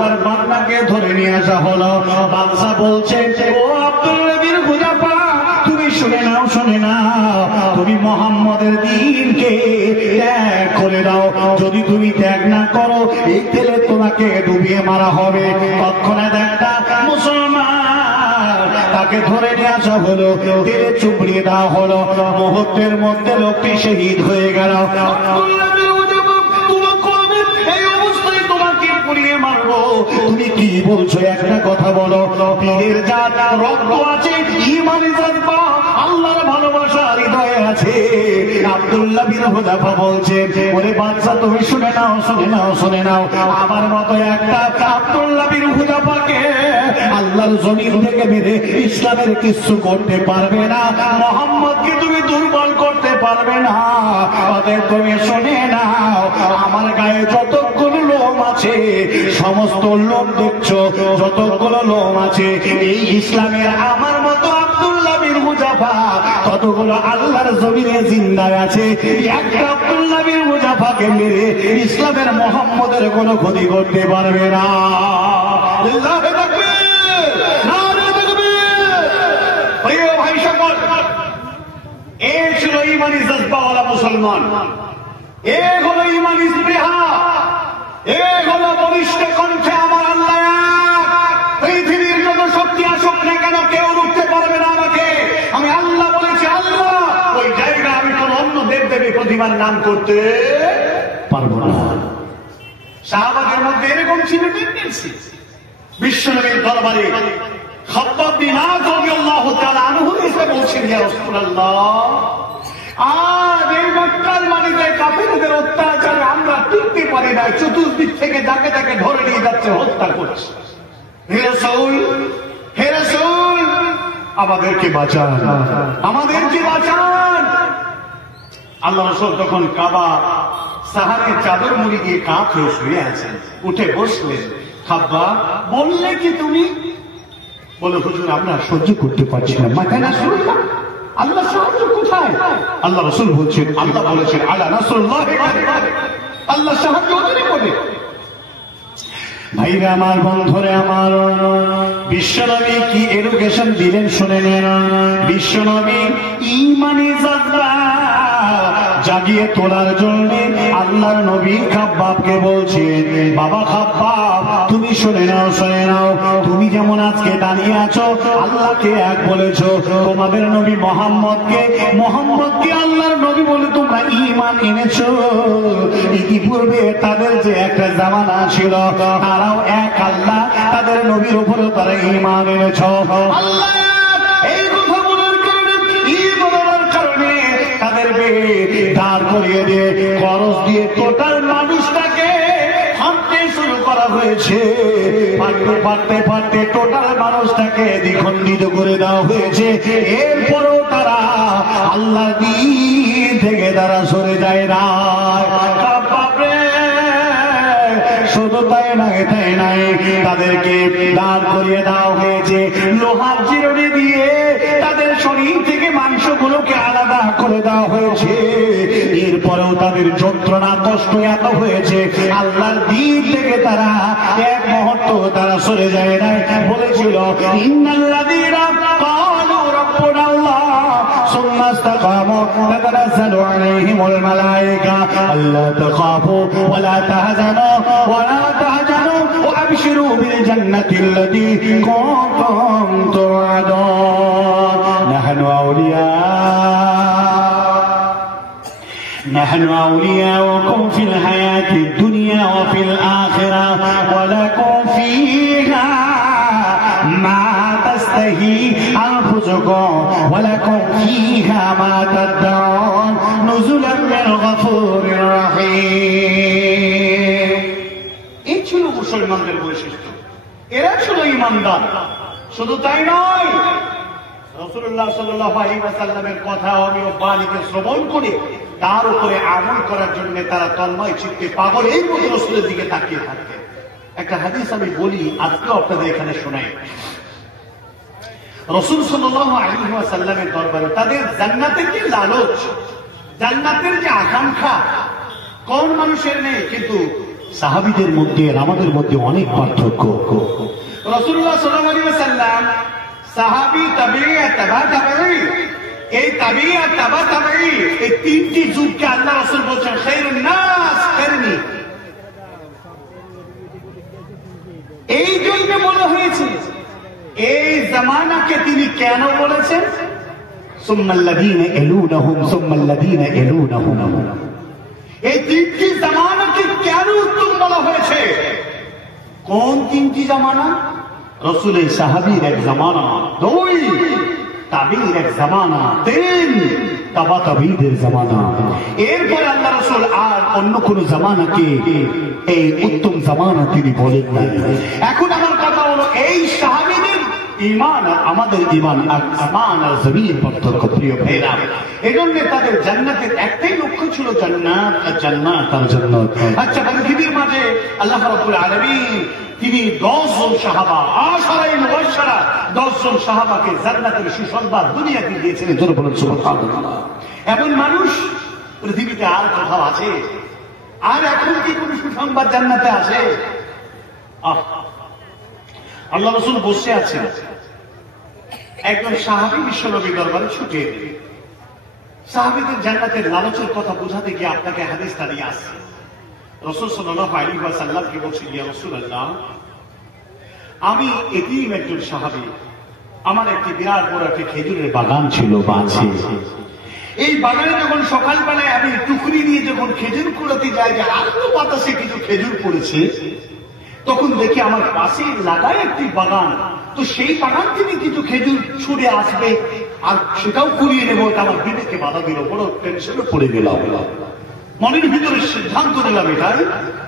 আল্লাহর বান্দাকে ধরে নিয়ে আসা হলো। বাদশা বলছে, ও আব্দুল্লাহ বিন হুযাফা, তুমি শুনে নাও, শুনে নাও, তুমি মুহাম্মদের দ্বীনকে ত্যাগ করে দাও। যদি তুমি ত্যাগ না করো, এই তেলে তোমাকে ডুবিয়ে মারা হবে। তৎক্ষণাৎ একটা মুসলমান তাকে ধরে নিয়ে আসা হলো, তেলে চুবড়িয়ে দেওয়া হলো। মুহূর্তের মধ্যে লোকটি শহীদ হয়ে গেল। তুমি কি বলছো? একটা কথা বলো, পীরের জাত রক্ত আছে, ঈমানের জাত আল্লাহর ভালোবাসা হৃদয়ে আছে। আব্দুল্লাহ বিন হুযাফা বলছে, ওরে বাদশা তুমি শুনে নাও, শুনে নাও, শুনে নাও, আমার মতো একটা আব্দুল্লাহ বিন হুযাফাকে আল্লাহর জমিন থেকে মেরে ইসলামের কিছু করতে পারবে না, মুহাম্মদকে তুমি দুর্বল করতে পারবে না। অতএব তুমি শুনে নাও, আমার গায়ে যতগুলো লোম আছে, সমস্ত লোম দেখছো, যতগুলো লোম আছে, এই ইসলামের আমার মতো আব্দুল্লাহ বিন হুযাফা ততগুলো আল্লাহর জমিনে জিন্দায় আছে। একটা আব্দুল্লাহ বিন হুযাফাকে মেরে ইসলামের মুহাম্মদের কোনো ক্ষতি করতে পারবে না। আল্লাহু তাকবীর, নারে তাকবীর। প্রিয় ভাই সকল, এই ছিল ঈমানি জজবাওয়ালা মুসলমান, এ হলো ঈমানি স্পৃহা, এ হলো বলিষ্ঠ কণ্ঠে আমার আল্লাহ এক। পৃথিবীর যত শক্তি আসুক না কেন, কেউ রুখতে পারবে না আমাকে। আমি আল্লাহ বলেছি, আল্লাহ ওই জায়গা আমি কোন অন্য দেবদেবী প্রতিমার নাম করতে পারবো না। সাহাবাদের মধ্যে এরকম ছিল টেন্ডেন্সি। বিশ্বনবীর দরবারে খাব্বাব বিন আরত রাদিয়াল্লাহু তাআলা আনহু এসে বলছেন, ইয়া রাসূলুল্লাহ, আজ এই মক্কার মাটিতে কাফিরদের অত্যাচারে আমরা টিকতে পারি না, চতুর্দিক থেকে যাকে তাকে ধরে নিয়ে যাচ্ছে, হত্যা করছে। হে রাসূল, হে রাসূল, আমাদেরকে বাঁচান, আমাদেরকে বাঁচান। আল্লাহ রাসূল তখন কাবা সাহারে চাদর মুড়ি দিয়ে কাত হয়ে শুয়ে আছেন। উঠে বসলেন। খাব্বাব, বললে কি তুমি? বলে, হুজুর আমরা সহ্য করতে পারছি না। মাথায় না শুরু, আল্লাহ সাহায্য কোথায়? আল্লাহ রাসূল বলছেন, আল্লাহ বলেছেন, আলা নাসরুল্লাহ, আল্লাহ সাহায্য ওদের করে। ভাইরা আমার, বন্ধুরে আমার, বিশ্বনবী কি এডুকেশন দিলেন শুনে নেন। বিশ্বনবী ঈমানি জজবা জাগিয়ে তোলার জন্য আল্লাহর নবী খাব্বাবকে বলছেন, বাবা খাব্বাব, তুমি শুনে নাও, শুনে নাও, তুমি যেমন আজকে দাঁড়িয়ে আছো, আল্লাহকে এক বলেছো, তোমাদের নবী মোহাম্মদকে আল্লাহর নবী বলে তোমরা ঈমান এনেছো। ইতিপূর্বে তাদের যে একটা জামানা ছিল, তারাও এক আল্লাহ, তাদের নবীর উপরে তারা ঈমান এনেছো। আল্লাহ এই কথা বলার কারণে, ঈমানের কারণে তাদেরকে দাঁড় করিয়ে দিয়ে খরচ দিয়ে টোটাল মানুষটাকে হাঁটতে শুরু করা হয়েছে। পারতে পারতে পারতে টোটাল মানুষটাকে দ্বিখণ্ডিত করে দেওয়া হয়েছে। এরপরও তারা আল্লাহ দ্বীন থেকে তারা সরে যায় না। শুধু তাই নয়, তাই নাই, তাদেরকে দাঁড় করিয়ে দেওয়া হয়েছে লোহার চিরুনি দিয়ে, তাদের শরীর থেকে মাংসগুলোকে আলাদা করে দেওয়া হয়েছে। এরপরেও তাদের যন্ত্রণা কষ্ট এত হয়েছে, আল্লাহর দ্বীন থেকে তারা এক মুহূর্ত তারা সরে যায় নাই। বলেছিল, ইন্নাল্লাযীনা ক্বালু রাব্বুনা আল্লাহ সুম্মা ইসতাকামু তাতানাজ্জালু আলাইহিমুল মালায়েকা আল্লা তাখাফু ওয়া লা তাহজানু ওয়া লা তাহজানু ওয়া আবশিরু বিল জান্নাতি আল্লাতী কুনতুম তুআদুন। نحن أولياؤكم في الحياة الدنيا وفي الآخرة ولكم فيها ما تستهي أنفسكم ولكم فيها ما تدعون نزلا من غفور رحيم। এই ছিল মুসলমানদের বৈশিষ্ট্য, এরা ছিল ঈমানদার। শুধু তাই নয়, রাসূলুল্লাহ সাল্লাল্লাহু আলাইহি ওয়াসাল্লামের কথা বাণীকে শ্রবণ করে তার উপরে আমল করার জন্য তারা তন্ময় চিত্তে পাগল এই মতো রাসূলের দিকে তাকিয়ে থাকতেন। একটা হাদিস আমি বলি, আজকেও আপনাদের এখানে শোনাই। রাসূল সাল্লাল্লাহু আলাইহি ওয়াসাল্লামের দরবারে তাদের জান্নাতের যে লালচ, জান্নাতের যে আকাঙ্ক্ষা কোন মানুষের নেই, কিন্তু সাহাবীদের মধ্যে আর আমাদের মধ্যে অনেক পার্থক্য। রাসূলুল্লাহ সাল্লাল্লাহু আলাইহি ওয়াসাল্লাম সাহাবী, তাবেঈ, তাবা তাবেঈ, এই তাবেঈ আর তাবা তাবেঈ এই তিনটি যুগকে আল্লাহ রাসূল বলেছেন খায়রুন নাস কারনি। এই জন্য বলা হয়েছে, এই জামানাকে তিনি কেন বলেছেন সুম্মাল্লাযীনা ইয়ালুনহুম সুম্মাল্লাযীনা ইয়ালুনহুম, এই তিনটি জামানাকে কেন উত্তম বলা হয়েছে? কোন তিনটি জামানা? রাসূলের সাহাবীর এক জামানা, দুই তাবেঈর এক জামানা, তিন তাবা তাবেঈদের জামানা। এরপরে আল্লাহ রাসূল আর অন্য কোন জামানাকে এই উত্তম জামানা তিনি বলেন না। এখন আমার কথা হলো, এই সাহাবীদের ঈমান আর আমাদের ঈমান আর আসমান আর জমিন পার্থক্য প্রিয় ভাইরা। এজন্য তাদের জান্নাতের একটাই লক্ষ্য ছিল জান্নাত আর জান্নাত তার জান্নাত। আচ্ছা, পৃথিবীর মাঝে আল্লাহ রাব্বুল আলামিন তিনি 10 জন সাহাবা, আশারায়ে মুবাশশারা 10 জন সাহাবাকে জান্নাতের সুসংবাদ দুনিয়াতে দিয়েছিলেন। জোরে বলুন সুবহানাল্লাহ। এমন মানুষ পৃথিবীতে আর কোথাও আছে? আর এখন কি কোন সুসংবাদ জান্নাতে আছে? আল্লাহ রাসূল বসে আছেন, একজন সাহাবী বিশ্বনবী দরবারে ছুটে এলেন। সাহাবীদের জান্নাতের লালচের কথা বোঝাতে গিয়ে আপনাকে হাদিসটা নিয়ে আসছে। রাসূল সাল্লাল্লাহু আলাইহি ওয়াসাল্লামকে বলছেন, ইয়া রাসূলুল্লাহ, আমি এতিম একজন সাহাবী, আমার একটি বিরাট বড় একটি খেজুরের বাগান ছিল বা আছে। এই বাগানে যখন সকালবেলায় আমি টুকরি নিয়ে যখন খেজুর কুড়াতে যাই, যে আলো বাতাসে কিছু খেজুর পড়েছে, তখন দেখি আমার পাশে লাগায় একটি বাগান, তো সেই বাগান থেকে কিছু খেজুর ছুড়ে আসবে আর সেটাও কুড়িয়ে নেবো, এটা আমার বিবেকে বাধা দিল, বড় টেনশনে পড়ে গেলাম। মনের ভিতরে সিদ্ধান্ত নিলাম এটাই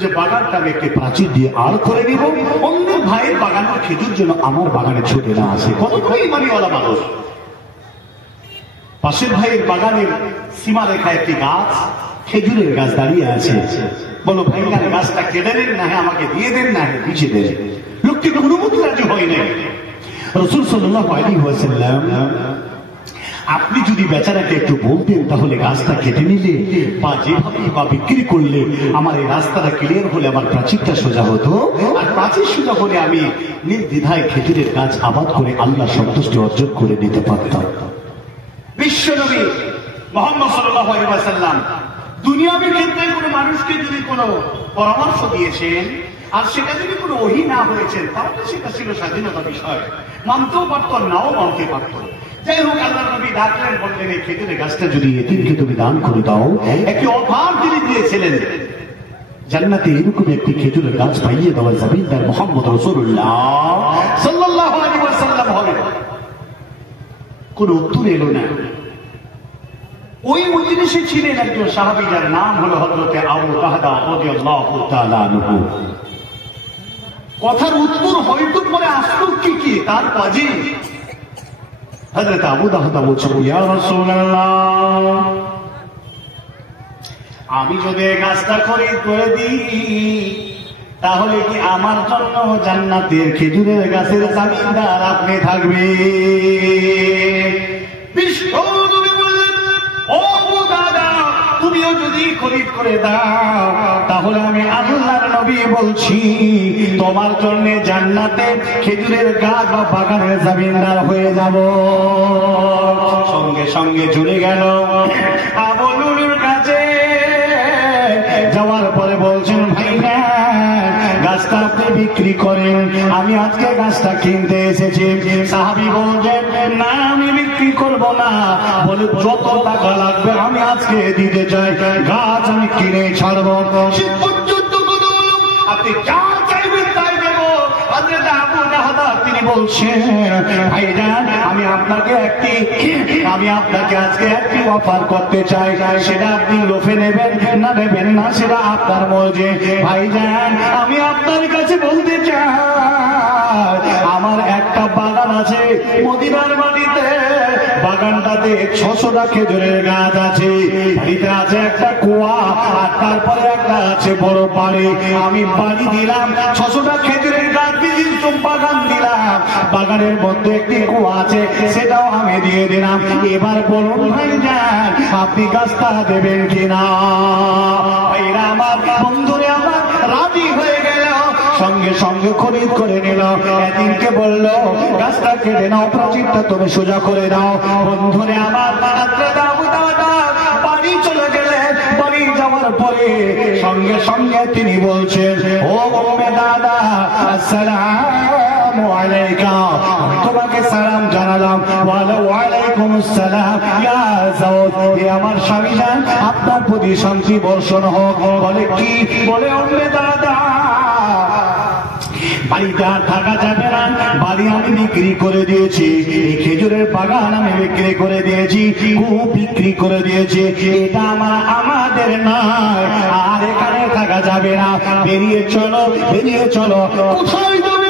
যে বাগানটা আমি একটি প্রাচীর দিয়ে আড় করে নিব, অন্য ভাইয়ের বাগানের খেজুর যেন আমার বাগানে ছুটে না আসে। কতটাই ইমানিওয়ালা মানুষ। পাশের ভাইয়ের বাগানের সীমারেখায় একটি গাছ, খেজুরের গাছ দাঁড়িয়ে আছে। বলো ভাইঙ্গার গাছটা কেটে দেন, না হ্যাঁ আমাকে দিয়ে দেন, না হ্যাঁ পিছিয়ে দেন। লোকটি কোনো মতো রাজি হয় নাই। রাসূল সাল্লাল্লাহু আলাইহি ওয়াসাল্লাম, আপনি যদি বেচারাকে একটু বলতেন তাহলে গাছটা কেটে নিলে বা যেভাবে বা বিক্রি করলে আমার এই রাস্তাটা ক্লিয়ার হলে আমার প্রাচীরটা সোজা হতো, আর প্রাচীর সোজা হলে আমি নির্দ্বিধায় খেজুরের গাছ আবাদ করে আল্লাহ সন্তুষ্টি অর্জন করে নিতে পারতাম। বিশ্বনবী মুহাম্মদ সাল্লাল্লাহু আলাইহি ওয়াসাল্লাম দুনিয়াবী ক্ষেত্রে কোনো মানুষকে যদি কোনো পরামর্শ দিয়েছেন আর সেটা যদি কোনো ওহী না হয়েছে, তাহলে সেটা ছিল স্বাধীনতা বিষয়, মানতেও পারত, নাও মানতে পারত। যাই হোক, আল্লাহ নবী ডাকলেন, বললেন এই খেজুরের গাছটা যদি এতিমকে তুমি দান করে দাও। একটি অফার তিনি দিয়েছিলেন, জান্নাতে এরকম একটি খেজুরের গাছ পাইয়ে দেওয়া জমিনদার মুহাম্মদ রাসূলুল্লাহ সাল্লাল্লাহু আলাইহি ওয়াসাল্লাম হবেন। কোন উত্তর এলো না। ওই মজলিসে ছিলেন একজন সাহাবী, যার নাম হলো হযরতে আবু কাহদা রাদিয়াল্লাহু তাআলা আনহু। কথার উত্তর হয়তো পরে আসলো কি তার কাজে। হযরত আবু কাহদা বলছেন, ইয়া রাসূলুল্লাহ, আমি যদি এই গাছটা খরিদ করে দিই, তাহলে কি আমার জন্য জান্নাতের খেজুরের গাছের জমিদার আপনি থাকবে? বিশ্বনবী বললেন, ও আবু দাদা, তুমিও যদি খরিদ করে দাও, তাহলে আমি আল্লাহর নবী বলছি তোমার জন্য জান্নাতে খেজুরের গাছ বা বাগানের জমিদার হয়ে যাব। সঙ্গে সঙ্গে চলে গেল আবু লুলুর কাছে। যাওয়ার পরে বলছেন, ভাইরা গাছটা আপনি বিক্রি করেন, আমি আজকে গাছটা কিনতে এসেছি। সাহাবী বলছেন, না আমি বিক্রি করব না, বলে যত টাকা লাগবে আমি আজকে দিতে চাই, গাছ আমি কিনে ছাড়ব। সে পর্যন্ত আপনি যা চাইবেন তাই দেব। হযরত আবু কাহদা তিনি বলছেন, ভাইজান আমি আপনাকে আজকে একটি অফার করতে চাই, সেটা আপনি লোভে নেবেন না নেবেন না সেটা আপনার মর্জি। ভাইজান আমি আপনার কাছে বলতে চাই, আমার একটা বাগান আছে মদিনার মাটিতে, বাগানটাতে 600টা খেজুরের গাছ আছে, বাড়িতে আছে একটা কুয়া, আর তারপরে একটা আছে বড় বাড়ি। আমি বাড়ি দিলাম, 600টা খেজুরের গাছ বিশিষ্ট বাগান দিলাম, বাগানের মধ্যে একটি কুয়া আছে, সেটাও আমি দিয়ে দিলাম। এবার বলুন ভাইজান আপনি গাছটা দেবেন কিনা? ভাইরা আমার, বন্ধুরে আমার, রাজি হয়ে গেল, সঙ্গে সঙ্গে খরিদ করে নিল। এদিনকে বলল গাছটা কেটে নাও, প্রাচীরটা তুমি সোজা করে দাও। বন্ধুরে আমার বাড়ি চলে গেলেন। বাড়ি যাওয়ার পরে সঙ্গে সঙ্গে তিনি বলছেন, ও উম্মে দাদা আসসালামু আলাইকা, আমি তোমাকে সালাম জানালাম। ওয়ালাইকুম আসসালাম ইয়া যাওদ, হে আমার স্বামী যান, আপনার প্রতি শান্তি বর্ষণ হোক। বলে কি? বলে উম্মে দাদা বাড়িতে আর থাকা যাবে না, বাড়ি আমি বিক্রি করে দিয়েছি, এই খেজুরের বাগান আমি বিক্রি করে দিয়েছি, কূপ বিক্রি করে দিয়েছি, এটা আমাদের নয়, আর এখানে থাকা যাবে না, বেরিয়ে চলো, বেরিয়ে চলো। কোথায় যাবে?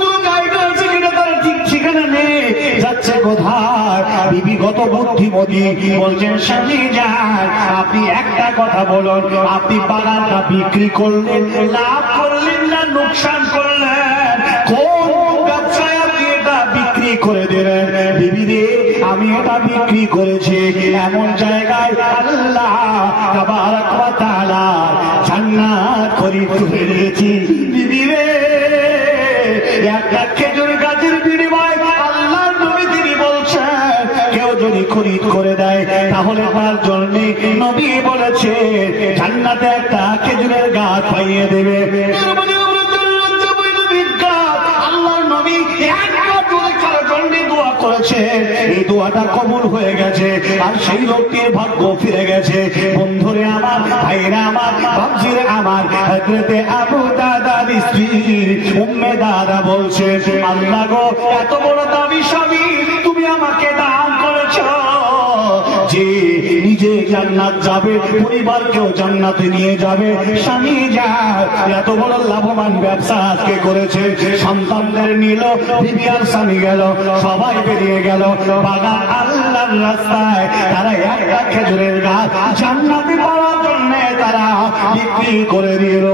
কোনো জায়গা আছে কিনা তার ঠিক ঠিকানা নেই, যাচ্ছে কোথায়? বিবিগত বুদ্ধিমতী বলছেন, স্বামী যান, আপনি একটা কথা বলুন, আপনি বাগানটা বিক্রি করলেন, লাভ করলেন না লোকসান করলেন? কোন ব্যবসায় আপনি এটা বিক্রি করে দিলেন? বিবি রে, আমি এটা বিক্রি করেছি এমন জায়গায় আল্লাহ তাবারক ওয়া তাআলা জান্নাত খরিদ করে দিয়েছি। বিবি রে, একটা খেজুর গাছের বিনিময়ে আল্লাহর নবী তিনি বলছেন, কেউ যদি খরিদ করে দেয় তাহলে তার জন্য নবী বলেছে জান্নাতে একটা খেজুরের গাছ পাইয়ে দেবে। আল্লাহর নবী দোয়া করেছে, এই দোয়াটা কবুল হয়ে গেছে, আর সেই লোকটির ভাগ্য ফিরে গেছে। বন্ধুরে আমার, ভাইরা আমার, বাবজিরে আমার, হযরতে আবু দাদার স্ত্রী উম্মে দাদা বলছে, আল্লাহ গো, এত বড় দামি স্বামী তুমি আমাকে দান করেছো, যে নিজে জান্নাত যাবে, পরিবারকেও জান্নাতে নিয়ে যাবে। স্বামী যা এত বড় লাভবান ব্যবসা আজকে করেছে, সন্তানদের নিল, বিবি আর স্বামী গেল, সবাই বেরিয়ে গেল বাগান আল্লাহর রাস্তায়। তারা একটা খেজুরের গাছ জান্নাতে পাওয়ার জন্য তারা বিক্রি করে দিল।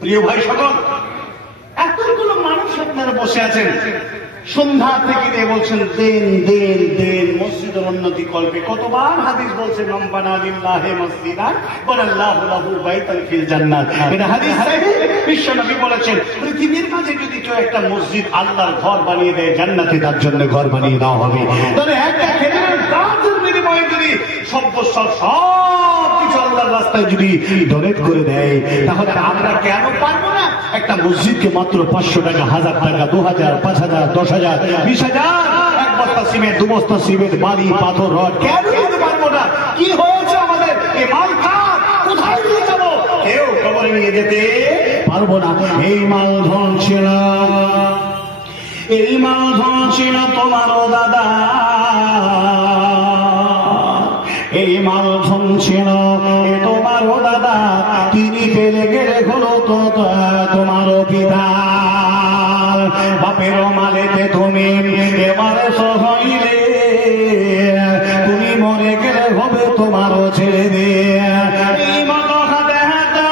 প্রিয় ভাই সকল, এতগুলো মানুষ আপনারা বসে আছেন, সন্ধ্যা থেকে দিয়ে বলছেন দেন দেন দেন, মসজিদের উন্নতি কল্পে। কতবার হাদিস বলছে, মান বানা লিল্লাহি মসজিদান বানাল্লাহু লাহু বাইতান ফিল জান্নাত। এটা হাদিস সহিহ। বিশ্বনবী বলেছেন, পৃথিবীর মাঝে যদি কেউ একটা মসজিদ আল্লাহর ঘর বানিয়ে দেয়, জান্নাতে তার জন্য ঘর বানিয়ে দেওয়া হবে। তবে একটা খেজুরের গাছের বিনিময়ে যদি সব কিছু আল্লাহর রাস্তায় যদি ডোনেট করে দেয়, তাহলে আমরা কেন পারবো না? একটা মসজিদকে মাত্র 500 টাকা, 1000 টাকা, 2000, 5000, 10,000, 20,000, এক বস্তা সিমেন্ট, 2 বস্তা সিমেন্ট, বালি, পাথর, রড কেন দিতে পারবো না? কি হয়েছে আমাদের? এই মাল কার? কোথায় নিয়ে যাবো? কেউ কবরে নিয়ে যেতে পারবো না। এই মাল ধন ছিল, এই মাল ধন ছিল তোমারও দাদা, এই মাল ধন ছিল তোমারও দাদা, তিনি ফেলে গেলে হলো তো তোমারও পিতা। বাপের মালেতে তুমি এবারে সহাইলে, তুমি মরে গেলে হবে তোমারও ছেড়ে দিয়ে। এই মতো হাতে হাতে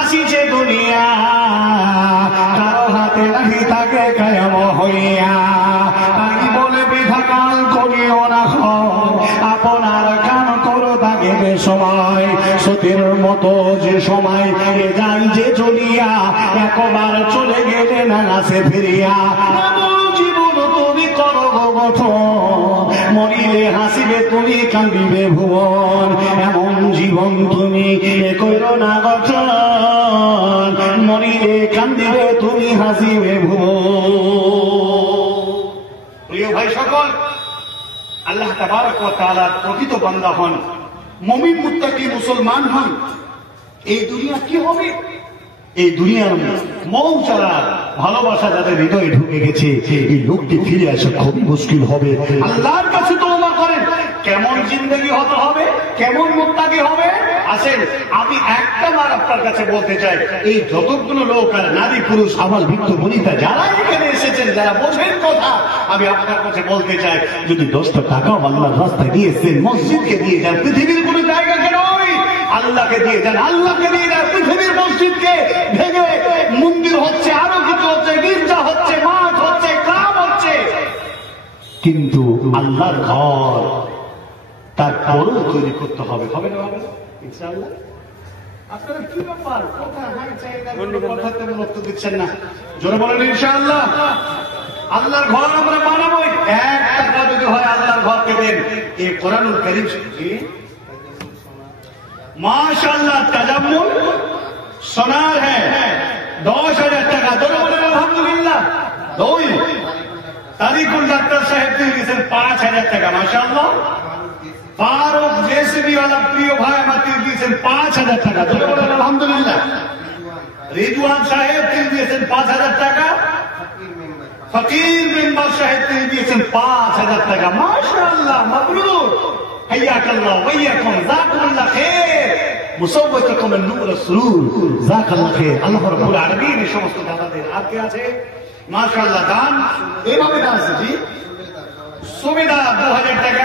আসিছে দুনিয়া, কারো হাতে নাহি থাকে কায়াম হইয়া। তাই বলে বৃথা কাল করিও না, আপনার কাম করো তাকে সময়, সতীর মতো যে সময় যাই যে চলিয়া, একবার চলে গেলে না আসে ফিরিয়া। জীবন তুমি করো গঠন, মরিলে হাসিবে তুমি, কান্দিবে ভুবন। এমন জীবন তুমি করো না গঠন, মরিলে কান্দিবে তুমি, হাসিবে ভুবন। প্রিয় ভাই সকল, আল্লাহ তাবারক ওয়া তাআলার প্রকৃত বান্দা হন, মুমিন মুত্তাকি মুসলমান হন, এই দুনিয়া কি হবে? এই দুনিয়ার মৌ ছাড়া ভালোবাসা যাদের হৃদয়ে ঢুকে গেছে, এই লোকটি ফিরে আসা খুবই মুশকিল হবে। আল্লাহর কাছে তওবা করেন, কেমন জিন্দেগি হতে হবে, কেমন মুত্তাকি হবে। আসেন, আমি একটা বার আপনার কাছে বলতে চাই, এই যতগুলো লোক আর নারী পুরুষ, আবাল বৃদ্ধ বনিতা যারা এখানে এসেছেন, যারা বোঝেন কথা, আমি আপনার কাছে বলতে চাই, যদি 10টা টাকাও আল্লাহর রাস্তায় দিয়েছেন, মসজিদকে দিয়ে যান, পৃথিবীর কোন জায়গাকে নয়, আল্লাহকে দিয়ে যান, আল্লাহকে দিয়ে যান। পৃথিবীর মসজিদকে ভেঙে মন্দির হচ্ছে, আরো কিছু হচ্ছে, গির্জা হচ্ছে, মাঠ হচ্ছে, ক্লাব হচ্ছে, কিন্তু আল্লাহর ঘর তারপরও তৈরি করতে হবে, হবে না হবে না? ইনশাআল্লাহ। আপনারা কি ব্যাপার, কথা হাই চাইদার কোনো কথা তেমন উত্তর দিচ্ছেন না, জোরে বলেন ইনশাআল্লাহ। আল্লাহর ঘর আমরা বানাবো, এক টাকা যদি হয় আল্লাহর ঘর দেবেন। এই কোরআনুল কারীম মাশাআল্লাহ তাজাম্মুল সোনার হ্যাঁ 10,000 টাকা, জোরে বলেন আলহামদুলিল্লাহ। দুই তারিকুল ডাক্তার সাহেব দিয়ে দিয়েছেন 5,000 টাকা, মাশাআল্লাহ। ফারুক জেসিবি ওয়ালা প্রিয় ভাই আমাকে দিয়েছেন 5,000 টাকা, জোরে বলেন আলহামদুলিল্লাহ। রিজওয়ান সাহেব তিনি দিয়েছেন 5,000 টাকা। ফকির মেম্বার সাহেব তিনি দিয়েছেন 5,000 টাকা, মাশাআল্লাহ, মাবরুর, হাইয়াকাল্লাহ ওয়াইয়াকুম, জাযাকুমুল্লাহ খাইর, মুসাওয়াতাকুম আন-নূর আস-সুরুর, জাযাকাল্লাহ খাইর। আল্লাহ রাব্বুল আলামিন এই সমস্ত দাদাদের হাতে আছে, মাশাআল্লাহ। দান এভাবে দান আছে জি। সুবিধা 2,000 টাকা।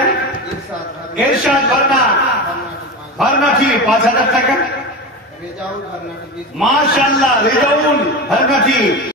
এরশাদ ভারনাটি 5,000 টাকা, মাশাআল্লাহ। রেজাউল ভারনাটি